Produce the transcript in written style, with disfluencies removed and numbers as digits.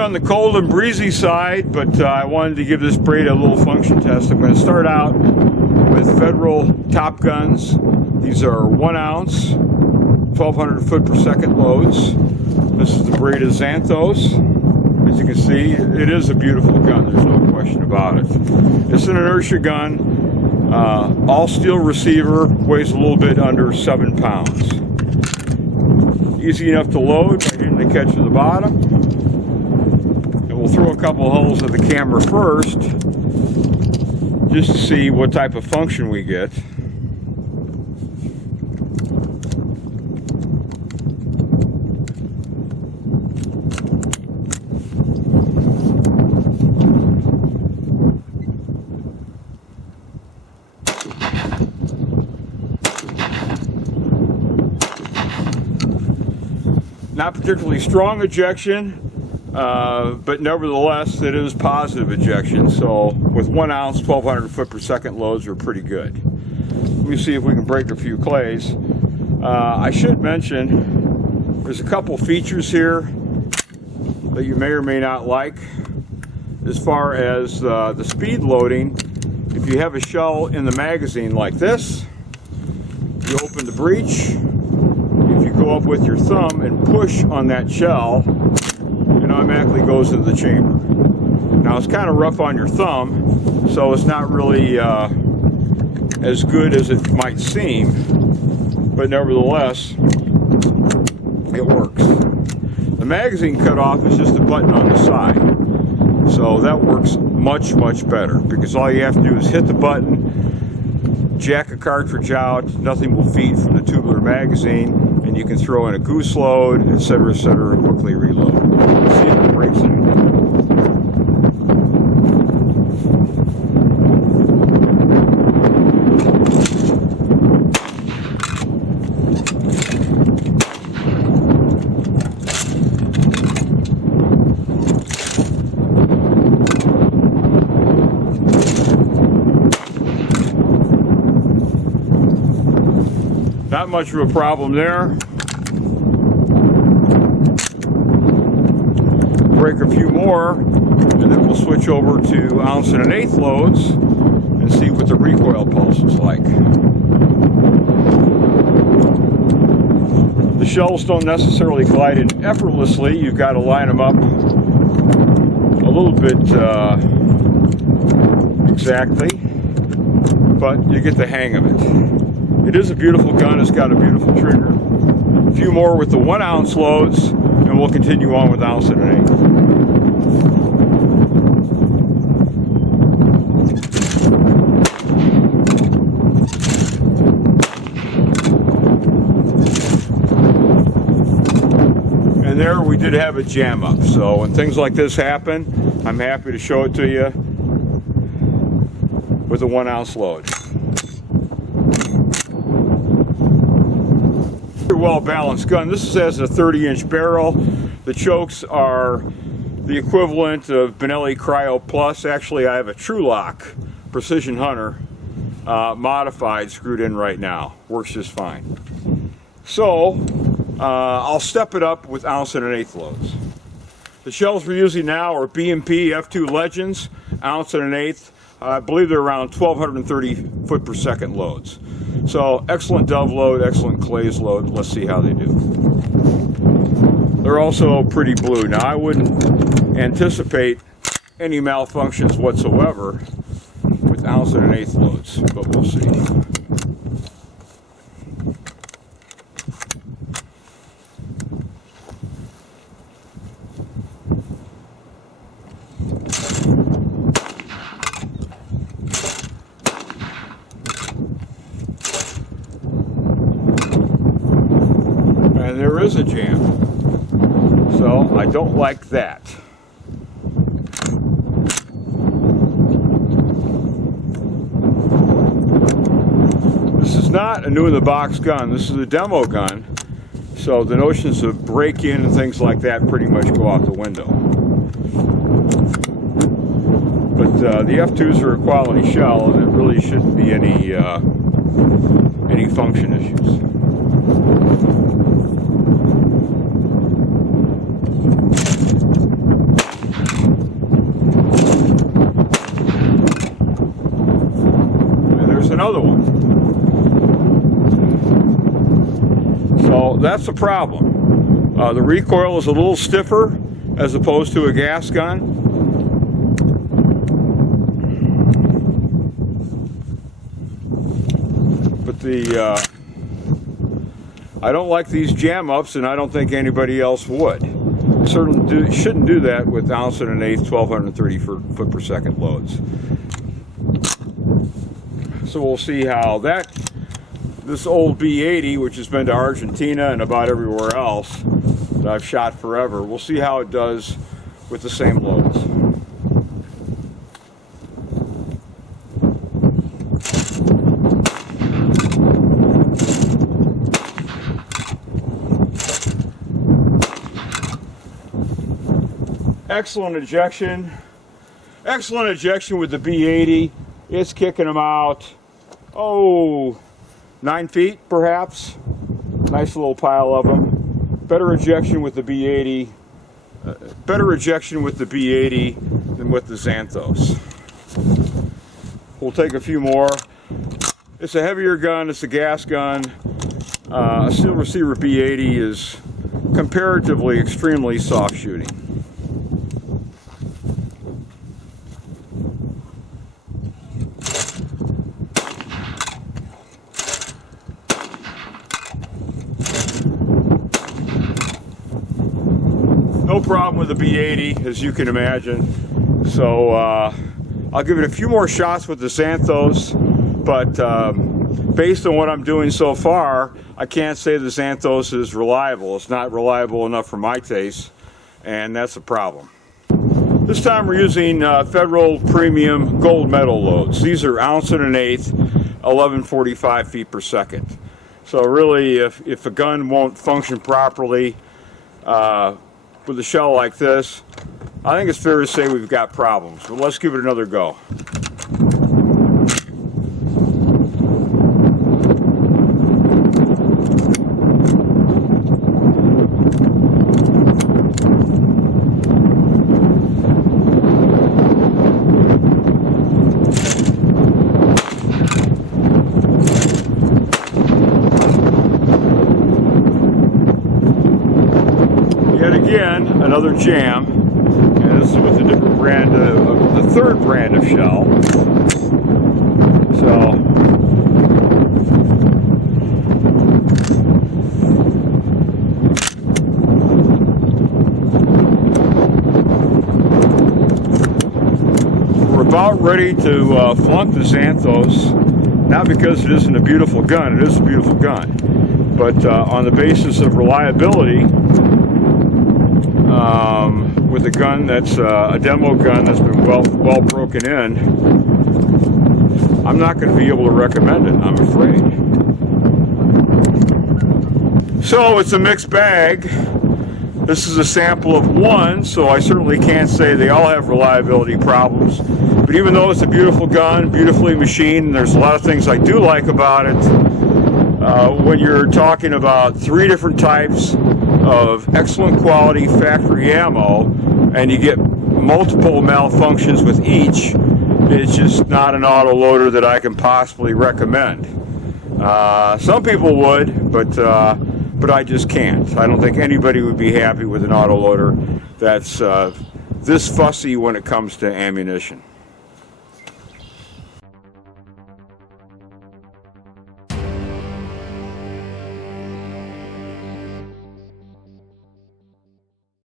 on the cold and breezy side, but I wanted to give this braid a little function test. I'm going to start out with Federal Top Guns. These are 1 ounce, 1200 foot per second loads. This is the braid of Xanthos. As you can see, it is a beautiful gun, there's no question about it. It's an inertia gun, all steel receiver, weighs a little bit under 7 pounds. Easy enough to load by hitting the catch at the bottom. And we'll throw a couple holes at the camera first, just to see what type of function we get. Not particularly strong ejection, but nevertheless it is positive ejection. So with 1 ounce, 1200 foot per second loads are pretty good. Let me see if we can break a few clays. I should mention there's a couple features here that you may or may not like. As far as the speed loading, if you have a shell in the magazine like this, you open the breech. If you go up with your thumb and push on that shell, it automatically goes into the chamber. Now it's kind of rough on your thumb, so it's not really as good as it might seem, but nevertheless, it works. The magazine cutoff is just a button on the side, so that works much, much better, because all you have to do is hit the button, jack a cartridge out, nothing will feed from the tubular magazine, and you can throw in a goose load, etc., and quickly reload. Let's see if it breaks anything. Not much of a problem there. Break a few more, and then we'll switch over to 1 1/8 ounce loads and see what the recoil pulse is like. The shells don't necessarily glide in effortlessly. You've got to line them up a little bit exactly, but you get the hang of it. It is a beautiful gun, it's got a beautiful trigger. A few more with the 1 ounce loads, and we'll continue on with 1 1/8 ounce. And there we did have a jam up, so when things like this happen, I'm happy to show it to you with a 1 ounce load. Well balanced gun. This has a 30-inch barrel. The chokes are the equivalent of Benelli Cryo Plus. Actually, I have a True Lock Precision Hunter modified screwed in right now. Works just fine. So I'll step it up with 1 1/8 ounce loads. The shells we're using now are B&P F2 Legends 1 1/8 ounce. I believe they're around 1230 foot per second loads. So excellent dove load, excellent clays load. Let's see how they do. They're also pretty blue. Now I wouldn't anticipate any malfunctions whatsoever with 1 1/8 ounce loads, but we'll see. And there is a jam, so I don't like that. This is not a new-in-the-box gun. This is a demo gun, so the notions of break-in and things like that pretty much go out the window. But the F2s are a quality shell, and it really shouldn't be any function issues. There's another one. So that's the problem. The recoil is a little stiffer as opposed to a gas gun. But I don't like these jam ups, and I don't think anybody else would. Certainly shouldn't do that with ounce and an eighth 1230 foot per second loads. So we'll see how this old B80, which has been to Argentina and about everywhere else that I've shot forever, we'll see how it does with the same loads. Excellent ejection. Excellent ejection with the B80. It's kicking them out, 9 feet perhaps. Nice little pile of them. Better ejection with the B80. Better ejection with the B80 than with the Xanthos. We'll take a few more. It's a heavier gun. It's a gas gun. A steel receiver B80 is comparatively extremely soft shooting. No problem with the B80, as you can imagine. So I'll give it a few more shots with the Xanthos, but based on what I'm doing so far, I can't say the Xanthos is reliable. It's not reliable enough for my taste, and that's a problem. This time we're using Federal Premium Gold Medal loads. These are ounce and an eighth, 1145 feet per second. So really, if a gun won't function properly with a shell like this, I think it's fair to say we've got problems. But let's give it another go. Yet again, another jam, and this is with a different brand, the third brand of shell. So, we're about ready to flunk the Xanthos, not because it isn't a beautiful gun, it is a beautiful gun, but on the basis of reliability. With a gun that's a demo gun that's been well broken in, I'm not going to be able to recommend it, I'm afraid. So it's a mixed bag. This is a sample of one, so I certainly can't say they all have reliability problems. But even though it's a beautiful gun, beautifully machined, and there's a lot of things I do like about it, when you're talking about 3 different types of excellent quality factory ammo, and you get multiple malfunctions with each, it's just not an auto loader that I can possibly recommend. Some people would, but I just can't. I don't think anybody would be happy with an auto loader that's this fussy when it comes to ammunition.